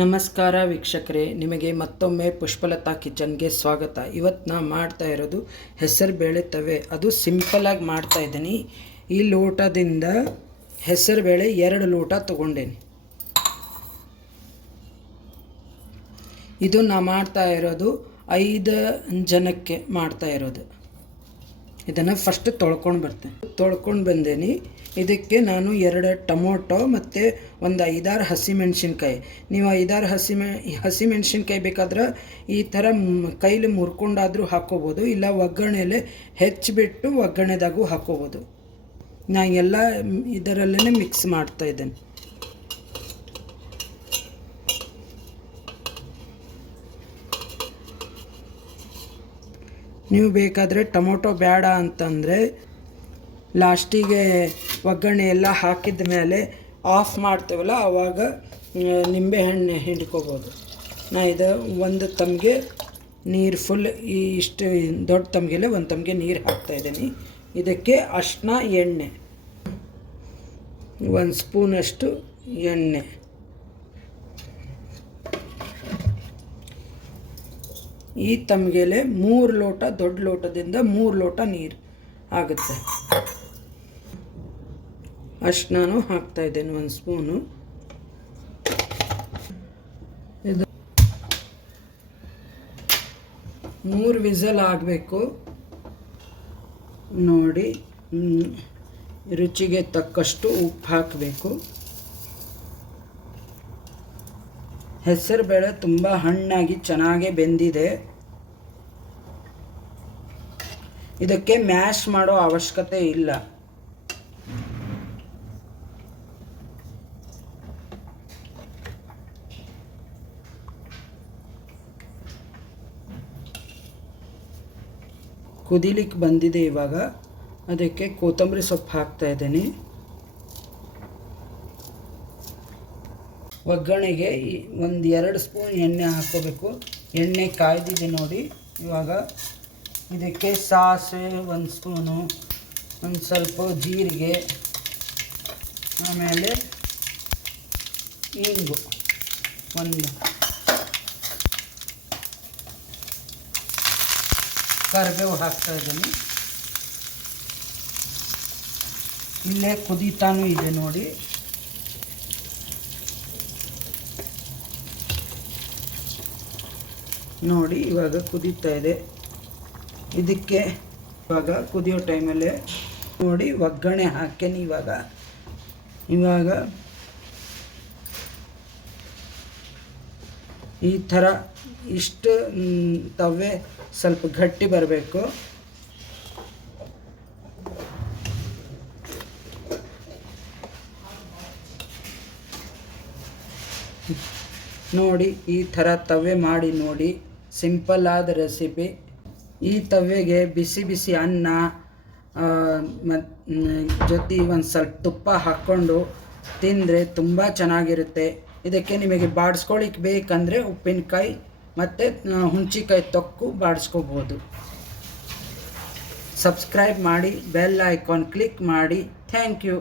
ನಮಸ್ಕಾರ ವೀಕ್ಷಕರೇ, ನಿಮಗೆ ಮತ್ತೊಮ್ಮೆ ಪುಷ್ಪಲತಾ ಕಿಚನ್ಗೆ ಸ್ವಾಗತ. ಇವತ್ತು ನಾನು ಮಾಡ್ತಾ ಇರೋದು ಹೆಸರು ಬೇಳೆ ತವೆ. ಅದು ಸಿಂಪಲಾಗಿ ಮಾಡ್ತಾ ಇದ್ದೀನಿ. ಈ ಲೋಟದಿಂದ ಹೆಸರು ಬೇಳೆ 2 ಲೋಟ ತೊಗೊಂಡೇನಿ. ಇದು ನಾನು ಮಾಡ್ತಾ ಇರೋದು 5 ಜನಕ್ಕೆ ಮಾಡ್ತಾ ಇರೋದು. ಇದನ್ನು ಫಸ್ಟ್ ತೊಳ್ಕೊಂಡು ಬಂದೇನಿ. ಇದಕ್ಕೆ ನಾನು 2 ಟೊಮೊಟೊ ಮತ್ತು ಒಂದು 5-6 ಹಸಿಮೆಣ್ಸಿನ್ಕಾಯಿ. ನೀವು 5-6 ಹಸಿಮೆಣ್ಸಿನ್ಕಾಯಿ ಬೇಕಾದ್ರೆ ಈ ಥರ ಕೈಲಿ ಮುರ್ಕೊಂಡಾದರೂ ಹಾಕ್ಕೋಬೋದು, ಇಲ್ಲ ಒಗ್ಗರಣೆಯಲ್ಲೇ ಹೆಚ್ಚಿಬಿಟ್ಟು ಒಗ್ಗರಣೆದಾಗೂ ಹಾಕ್ಕೋಬೋದು. ನಾನು ಎಲ್ಲ ಇದರಲ್ಲೇ ಮಿಕ್ಸ್ ಮಾಡ್ತಾಯಿದ್ದೇನೆ. ನೀವು ಬೇಕಾದರೆ ಟೊಮೊಟೊ ಬೇಡ ಅಂತಂದರೆ ಲಾಸ್ಟಿಗೆ ಒಗ್ಗರಣೆ ಎಲ್ಲ ಹಾಕಿದ ಮೇಲೆ ಆಫ್ ಮಾಡ್ತೇವಲ್ಲ, ಆವಾಗ ನಿಂಬೆಹಣ್ಣು ಹಿಂಡ್ಕೋಬೋದು. ಇದು ಒಂದು ತಮಗೆ ನೀರು ಫುಲ್ ಇಷ್ಟು ದೊಡ್ಡ ತಮಗೆಲೆ 1 ತಮಗೆ ನೀರು ಹಾಕ್ತಾಯಿದ್ದೀನಿ. ಇದಕ್ಕೆ ಅರಿಶಿನ, ಎಣ್ಣೆ, 1 ಸ್ಪೂನಷ್ಟು ಎಣ್ಣೆ, ಈ ತಮಗೆಲೆ 3 ಲೋಟ, ದೊಡ್ಡ ಲೋಟದಿಂದ 3 ಲೋಟ ನೀರು ಆಗುತ್ತೆ. ಅರಿಶಿನೂ ಹಾಕ್ತಾಯಿದ್ದೇನೆ 1 ಸ್ಪೂನು. ಇದು 3 ವಿಸಲ್ ಆಗಬೇಕು ನೋಡಿ. ರುಚಿಗೆ ತಕ್ಕಷ್ಟು ಉಪ್ಪು ಹಾಕಬೇಕು. ಹೆಸರು ಬೇಳೆ ತುಂಬ ಹಣ್ಣಾಗಿ ಚೆನ್ನಾಗೇ ಬೆಂದಿದೆ. ಇದಕ್ಕೆ ಮ್ಯಾಶ್ ಮಾಡೋ ಅವಶ್ಯಕತೆ ಇಲ್ಲ. ಕುದಿಲಿಕ್ಕೆ ಬಂದಿದೆ. ಇವಾಗ ಅದಕ್ಕೆ ಕೊತ್ತಂಬರಿ ಸೊಪ್ಪು ಹಾಕ್ತಾ ಇದ್ದೀನಿ. ಒಗ್ಗರಣೆಗೆ 1-2 ಸ್ಪೂನ್ ಎಣ್ಣೆ ಹಾಕ್ಕೋಬೇಕು. ಎಣ್ಣೆ ಕಾಯ್ದಿದೆ ನೋಡಿ. ಇವಾಗ ಇದಕ್ಕೆ ಸಾಸಿವೆ 1 ಸ್ಪೂನು, ಒಂದು ಸ್ವಲ್ಪ ಜೀರಿಗೆ, ಆಮೇಲೆ ಇಂಗು, ಕರಿಬೇವು ಹಾಕ್ತಾ ಇದ್ದೀನಿ. ಇಲ್ಲೇ ಕುದೀತಾನೂ ಇದೆ ನೋಡಿ. ಇವಾಗ ಕುದೀತಾ ಇದೆ. ಇದಕ್ಕೆ ಇವಾಗ ಕುದಿಯೋ ಟೈಮಲ್ಲೇ ನೋಡಿ ಒಗ್ಗರಣೆ ಹಾಕೇನಿ. ಇವಾಗ ಈ ಥರ ಇಷ್ಟು ತವೆ ಸ್ವಲ್ಪ ಗಟ್ಟಿ ಬರಬೇಕು. ನೋಡಿ ಈ ಥರ ತವೆ ಮಾಡಿ ನೋಡಿ. ಸಿಂಪಲ್ ಆದ ರೆಸಿಪಿ. ಈ ತವೆಗೆ ಬಿಸಿ ಬಿಸಿ ಅನ್ನ ಜೊತೆ ಒಂದು ಸ್ವಲ್ಪ ತುಪ್ಪ ಹಾಕ್ಕೊಂಡು ತಿಂದರೆ ತುಂಬ ಚೆನ್ನಾಗಿರುತ್ತೆ. ಇದಕ್ಕೆ ನಿಮಗೆ ಬಾಡಿಸ್ಕೊಳ್ಳಿಕ್ಕೆ ಬೇಕಂದರೆ ಉಪ್ಪಿನಕಾಯಿ ಮತ್ತು ಹುಣಸಿಕಾಯಿ ತೊಕ್ಕು ಬಾಡಿಸ್ಕೋಬೋದು. ಸಬ್ಸ್ಕ್ರೈಬ್ ಮಾಡಿ, ಬೆಲ್ ಐಕಾನ್ ಕ್ಲಿಕ್ ಮಾಡಿ. Thank you.